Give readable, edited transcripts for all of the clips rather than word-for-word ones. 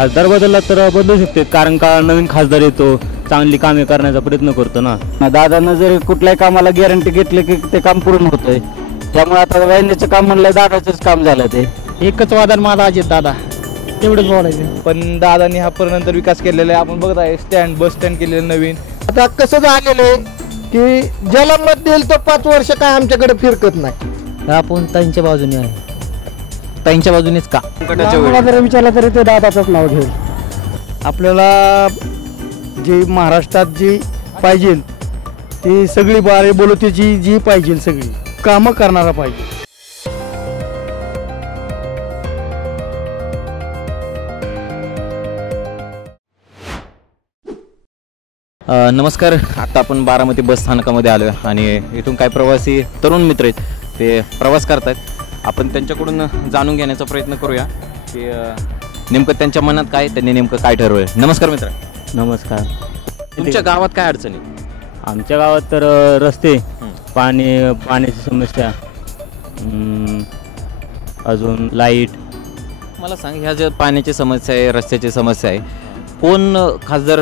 खासदार बदलला तर बदलू शकते, कारण का नवीन खासदार येतो, चांगली कामे करण्याचा प्रयत्न करतो ना. दादानं जर कुठल्याही कामाला गॅरंटी घेतली की ते काम पूर्ण होतंय. त्यामुळे आता वैन्याचं काम म्हणलं दादाचंच काम झालं. ते एकच वादन माझा अजित दादा, एवढंच बोलायचं. पण दादांनी हा नंतर विकास केलेला आहे. आपण बघत आहे स्टँड, बस स्टँड केलेलं नवीन. आता कसं झालेलं आहे की ज्याला मत देईल तो 5 वर्ष काय आमच्याकडे फिरकत नाही. आपण ताईंच्या बाजूने आहे, ताईंच्या बाजूनेच का. मला जर विचारलं तरी ते दादाचंच नाव घेईल. आपल्याला जी महाराष्ट्रात जी पाहिजे ती सगळी बारे बोलतेची जी पाहिजे सगळी कामं करणारा पाहिजे. नमस्कार. आता आपण बारामती बस स्थानकामध्ये आलो आहे आणि इथून काही प्रवासी तरुण मित्र आहेत, ते प्रवास करत आहेत. आपण त्यांच्याकडून जाणून घेण्याचा प्रयत्न करूया की नेमकं त्यांच्या मनात काय, त्यांनी नेमकं काय ठरवलं. नमस्कार मित्र. नमस्कार. तुमच्या गावात काय अडचणी? आमच्या गावात तर रस्ते, पाण्याची समस्या, अजून लाईट. मला सांग, ह्या ज्या पाण्याची समस्या आहे, रस्त्याची समस्या आहे, कोण खासदार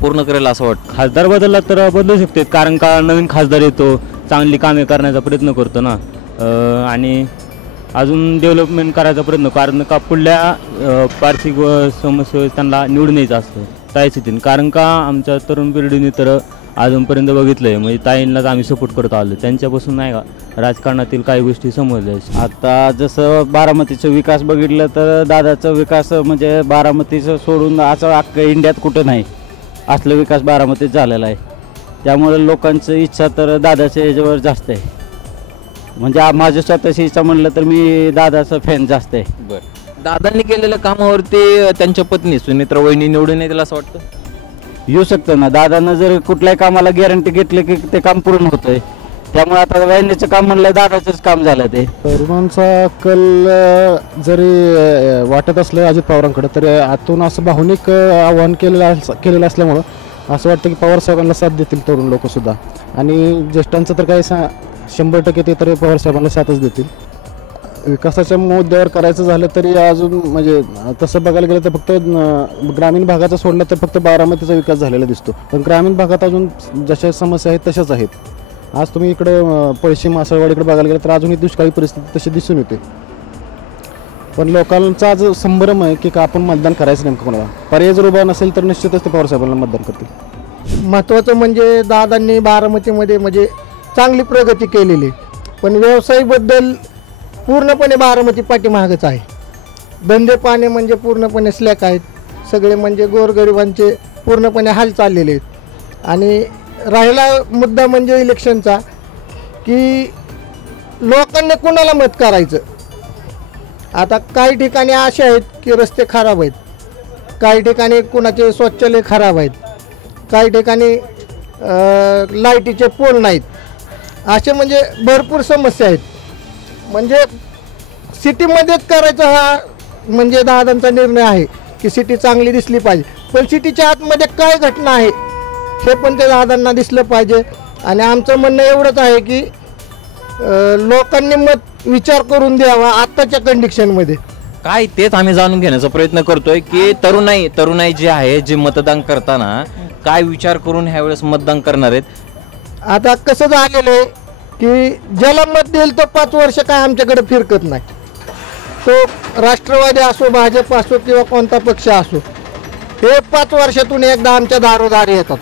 पूर्ण करेल असं वाटतं? खासदार बदलला तर बदलू शकते, कारण का नवीन खासदार येतो, चांगली कामे करण्याचा प्रयत्न करतो ना. आणि अजून डेव्हलपमेंट करायचा प्रयत्न, कारण का पुढल्या आर्थिक समस्या त्यांना निवडून यायचं असतं ताईसाठी. कारण का आमच्या तरुण पिढीने तर अजूनपर्यंत बघितलं आहे, म्हणजे ताईंनाच आम्ही सपोर्ट करत आलो. त्यांच्यापासून नाही का राजकारणातील काही गोष्टी समजल्या. आता जसं बारामतीचा विकास बघितलं तर दादाचा विकास म्हणजे बारामतीचं सोडून असं अख्खं इंडियात कुठं नाही असलं विकास बारामतीत झालेला आहे. त्यामुळे लोकांचं इच्छा तर दादाच्या ह्याच्यावर जास्त आहे. म्हणजे माझ्या स्वतःची इच्छा म्हणलं तर मी दादाचं फॅन जास्त आहे. बरं, दादांनी केलेल्या कामावरती त्यांच्या पत्नी सुनित्रा वहिनी निवडून येतील असं वाटतं? येऊ शकतं ना. दादानं जर कुठल्याही कामाला गॅरंटी घेतली की ते काम पूर्ण होतंय. त्यामुळे आता वैन्याचं काम म्हणलं दादाचंच काम झालं. ते तरुणांचा कल जरी वाटत असलं अजित पवारांकडे, तरी आतून असं भावनिक आव्हान केलेलं असल्यामुळं असं वाटतं की पवार साहेबांना साथ देतील तरुण लोकसुद्धा. आणि ज्येष्ठांचं तर काय 100% ते तर पवार साहेबांना साथच देतील. विकासाच्या मुद्द्यावर करायचं झालं तरी अजून म्हणजे तसं बघायला गेलं तर फक्त ग्रामीण भागाचा सोडलं तर फक्त बारामतीचा विकास झालेला दिसतो. पण ग्रामीण भागात अजून जशा समस्या आहेत तशाच आहेत. आज तुम्ही इकडे पळशी मासळवाडीकडे बघायला गेलं तर अजूनही दुष्काळी परिस्थिती तशी दिसून येते. पण लोकांचा आज संभ्रम आहे की आपण मतदान करायचं नेमकं कोणाला. पर्याय जर उभा नसेल तर निश्चितच ते पवारसाहेबांना मतदान करतील. महत्त्वाचं म्हणजे दादांनी बारामतीमध्ये म्हणजे चांगली प्रगती केलेली, पण व्यवसायाबद्दल पूर्णपणे बारामती पाठीमागच आहे. धंदे पाणी म्हणजे पूर्णपणे स्लॅक आहेत. सगळे म्हणजे गोरगरिबांचे पूर्णपणे हाल चाललेले आहेत. आणि राहिला मुद्दा म्हणजे इलेक्शनचा की लोकांनी कुणाला मत करायचं. आता काही ठिकाणी असे आहेत की रस्ते खराब आहेत, काही ठिकाणी कुणाचे शौचालय खराब आहेत, काही ठिकाणी लाईटीचे पोल नाहीत. असे म्हणजे भरपूर समस्या आहेत. म्हणजे सिटीमध्येच करायचा हा म्हणजे दादांचा निर्णय आहे की सिटी चांगली दिसली पाहिजे. पण सिटीच्या आतमध्ये काय घटना आहे हे पण ते दादांना दिसलं पाहिजे. आणि आमचं म्हणणं एवढंच आहे की लोकांनी मत विचार करून द्यावा आत्ताच्या कंडिशनमध्ये. काय तेच आम्ही जाणून घेण्याचा प्रयत्न करतोय की तरुणाई जी आहे, जे मतदान करताना काय विचार करून ह्यावेळेस मतदान करणार आहेत. आता कसं झालेलं आहे की ज्याला मत देईल तो 5 वर्ष काय आमच्याकडे फिरकत नाही. तो राष्ट्रवादी असो, भाजप असो किंवा कोणता पक्ष असो, हे 5 वर्षातून एकदा आमच्या दारोदारी येतात.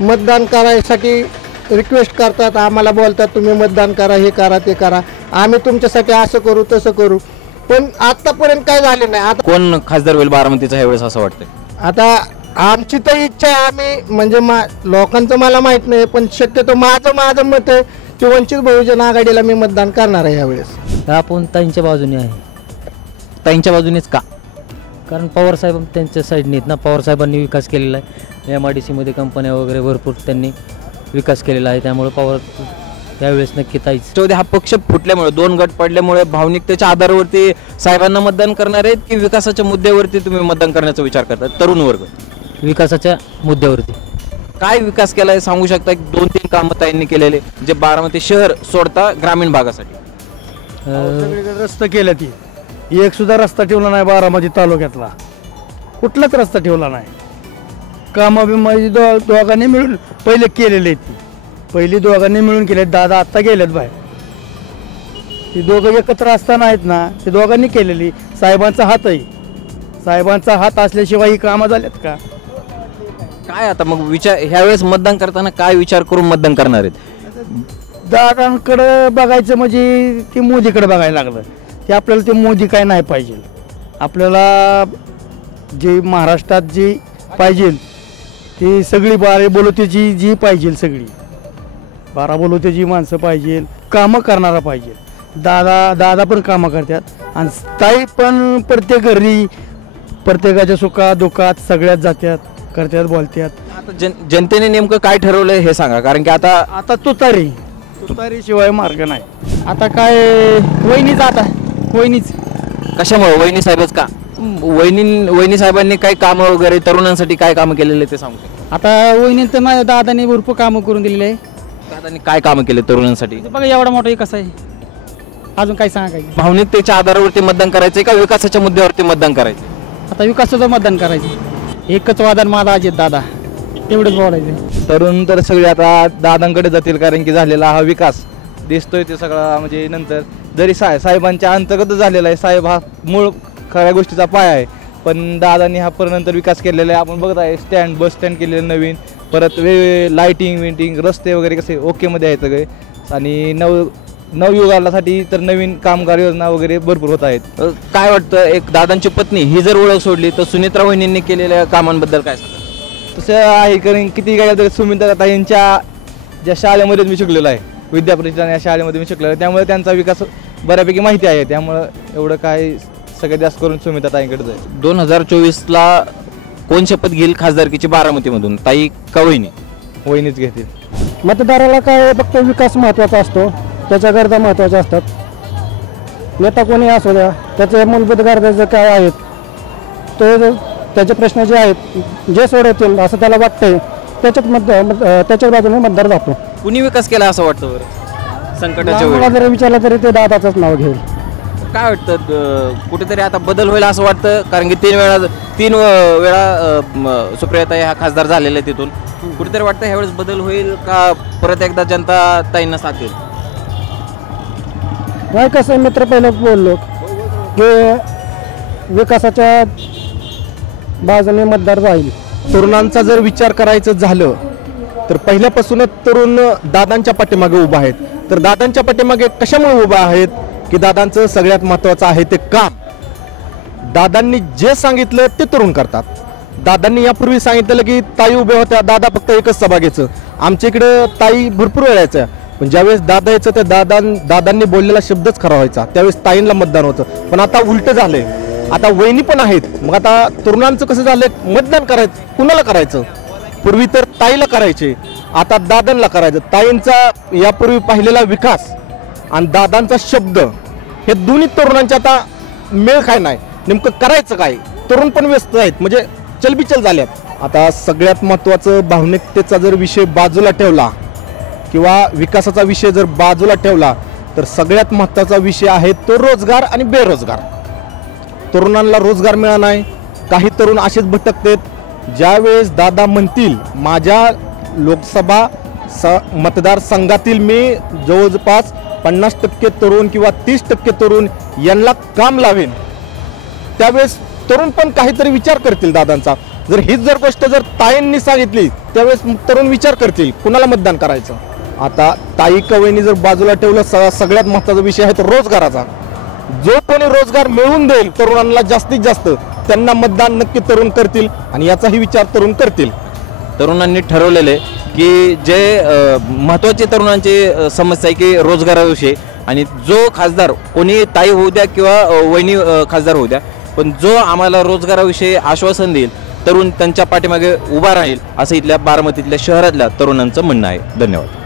मतदान करायसाठी रिक्वेस्ट करतात, आम्हाला बोलतात तुम्ही मतदान करा, हे करा, ते करा, आम्ही तुमच्यासाठी असं करू तसं करू. पण आत्तापर्यंत काय झाले नाही. आता कोण खासदार होईल बारामतीचा ह्यावेळेस असं वाटतंय? आता आमची तर इच्छा आहे, आम्ही म्हणजे लोकांचं मला माहीत नाही, पण शक्यतो माझं मत आहे की वंचित बहुजन आघाडीला मी मतदान करणार आहे यावेळेस. आपण ताईंच्या बाजूने आहे. ताईंच्या बाजूनेच का? कारण पवारसाहेब त्यांच्या साईडने आहेत ना. पवारसाहेबांनी विकास केलेला आहे. MIDCमध्ये कंपन्या वगैरे भरपूर त्यांनी विकास केलेला आहे. त्यामुळे पवार त्यावेळेस नक्की ताईच. हा पक्ष फुटल्यामुळे, 2 गट पडल्यामुळे भावनिकतेच्या आधारावरती साहेबांना मतदान करणार आहेत की विकासाच्या मुद्द्यावरती तुम्ही मतदान करण्याचा विचार करता? तरुण वर्ग विकासाच्या मुद्द्यावरती काय विकास केलाय सांगू शकता? 2-3 कामं ताईंनी केलेले जे बारामती शहर सोडता ग्रामीण भागासाठी. सगळीकडे रस्ता केल्या ती एक सुद्धा रस्ता ठेवला नाही बारामती तालुक्यातला. कुठलाच रस्ता ठेवला नाही. कामं बिमा दोघांनी मिळून पहिले केलेले आहेत ती पहिली दोघांनी मिळून केले. दादा आत्ता गेलेत बाहेर. ती दोघं एकत्र असताना आहेत ना ते दोघांनी केलेली. साहेबांचा हात आहे. साहेबांचा हात असल्याशिवाय ही कामं झाल्यात का? काय आता मग विचार ह्यावेळेस मतदान करताना काय विचार करून मतदान करणार आहेत? दादांकडं बघायचं म्हणजे ते मोदीकडे बघायला लागलं. ते आपल्याला ते मोदी काय नाही पाहिजे. आपल्याला जे महाराष्ट्रात जी पाहिजे ती सगळी बारा बोलवतेची जी पाहिजे सगळी बारा बोलवतेची माणसं पाहिजे. कामं करणारा पाहिजे. दादा पण कामं करतात आणि ताई पण प्रत्येक घरी प्रत्येकाच्या सुखात दुःखात सगळ्यात जातात करतात बोलतात. आता जनतेने नेमकं काय ठरवलंय हे सांगा, कारण की आता तुतारी शिवाय मार्ग नाही. आता काय वहिनीच आता वहिनीच कशामुळे वहिनी साहेबच का? वहिनी साहेबांनी काय कामं वगैरे तरुणांसाठी काय कामं केलेले ते सांगू शकता? आता वहिनी तर माझ्या दादाने भरपूर कामं करून दिलेले आहे. दादांनी काय कामं केले तरुणांसाठी? बघा एवढा मोठा विकास आहे. अजून काय सांगा काय? भावनिकतेच्या आधारावरती मतदान करायचंय का विकासाच्या मुद्द्यावरती मतदान करायचं? आता विकासाचं मतदान करायचं. एकच वादन माझा अजित दादा एवढंच बोलायचं. तरुण तर सगळे आता दादांकडे जातील, कारण की झालेला हा विकास दिसतोय ते सगळा. म्हणजे नंतर जरी साहेबांच्या अंतर्गत झालेला आहे. साहेब हा मूळ खऱ्या गोष्टीचा पाय आहे, पण दादांनी हा नंतर विकास केलेला आहे. आपण बघत आहे स्टँड बस स्टँड केलेले नवीन, परत वेगवेगळे लाईटिंग विंटिंग रस्ते वगैरे कसे ओकेमध्ये आहेत सगळे. आणि नवयुगासाठी तर नवीन कामगार योजना वगैरे भरपूर होत आहेत. काय वाटतं एक दादांची पत्नी ही जर ओळख सोडली तर सुनेत्रा वहिनींनी केलेल्या कामांबद्दल काय सांगा? तसं आहे, कारण किती काय तर सुमित्रा यांच्या ज्या शाळेमध्ये मी शिकलेलो आहे विद्याप्रतिष्ठान या शाळेमध्ये मी शिकलेलो आहे, त्यामुळे त्यांचा विकास बऱ्यापैकी माहिती आहे. त्यामुळं एवढं काय सगळ्यात जास्त करून सुमित्रा ताईंकडेच आहे. 2024ला कोण शपथ घेईल खासदारकीची बारामतीमधून, ताई का वहिनी? वहिनीच घेतील. मतदाराला काय फक्त विकास महत्त्वाचा असतो. त्याच्या गरजा महत्त्वाच्या असतात. नेता कोणी असू द्या त्याच्या मूलभूत गरजा ज्या काय आहेत ते त्याचे प्रश्न जे आहेत जे सोडवतील असं त्याला वाटतंय त्याच्या बाजूने मतदार जातो. कुणी विकास केला असं वाटतं बरं संकटाच्या मला वेळी? जरी विचारलं तरी ते दादाचंच नाव घेईल. काय वाटतं कुठेतरी आता बदल होईल असं वाटतं, कारण की तीन वेळा सुप्रियाताई हा खासदार झालेला आहे तिथून. कुठेतरी वाटतं ह्यावेळेस बदल होईल का परत एकदा जनता ताईंना साथ देईल? नाही कसं मित्र पहिलं बोललो की विकासाच्या बाजूने मतदार जाईल. तरुणांचा जर विचार करायचं झालं तर पहिल्यापासूनच तरुण दादांच्या पाठीमागे उभा आहेत. तर दादांच्या पाठीमागे कशामुळे उभा आहेत की दादांचं सगळ्यात महत्त्वाचं आहे ते काम. दादांनी जे सांगितलं ते तरुण करतात. दादांनी यापूर्वी सांगितलेलं की ताई उभ्या होत्या, दादा फक्त एकच सभा घ्यायचं. आमच्या इकडं ताई भरपूर वेळ यायच्या, पण ज्यावेळेस दादा यायचं त्या दादांनी बोललेला शब्दच खरा व्हायचा, त्यावेळेस ताईंना मतदान होतं. पण आता उलट झालंय, आता वहिनी पण आहेत. मग आता तरुणांचं कसं झालंय, मतदान करायचं कुणाला करायचं? पूर्वी तर ताईला करायचे, आता दादांना करायचं. ताईंचा यापूर्वी पाहिलेला विकास आणि दादांचा शब्द हे दोन्ही तरुणांच्या आता मेळ काय नाही, नेमकं करायचं काय? तरुण पण व्यस्त आहेत, म्हणजे चलबिचल झाल्यात. आता सगळ्यात महत्त्वाचं भावनिकतेचा जर विषय बाजूला ठेवला किंवा विकासाचा विषय जर बाजूला ठेवला तर सगळ्यात महत्त्वाचा विषय आहे तो रोजगार आणि बेरोजगार. तरुणांना रोजगार मिळाला नाही. काही तरुण असेच भटकतात. ज्यावेळेस दादा म्हणतील माझ्या लोकसभा मतदारसंघातील मी जवळपास 50% तरुण किंवा 30% तरुण यांना काम लावेन, त्यावेळेस तरुण पण काहीतरी विचार करतील दादांचा. जर हीच जर गोष्ट जर ताईंनी सांगितली त्यावेळेस तरुण विचार करतील कुणाला मतदान करायचं. आता ताई कवयनी जर बाजूला ठेवलं, सगळ्यात महत्त्वाचा विषय आहे तो रोजगाराचा. जो कोणी रोजगार मिळवून देईल तरुणांना जास्तीत जास्त, त्यांना मतदान नक्की तरुण करतील आणि याचाही विचार तरुण करतील. तरुणांनी ठरवलेले की जे महत्त्वाचे तरुणांची समस्या आहे की रोजगाराविषयी, आणि जो खासदार कोणी ताई होऊ द्या किंवा वहिनी खासदार होऊ द्या, पण जो आम्हाला रोजगाराविषयी आश्वासन देईल तरुण त्यांच्या पाठीमागे उभा राहील, असं इथल्या बारामतीतल्या शहरातल्या तरुणांचं म्हणणं आहे. धन्यवाद.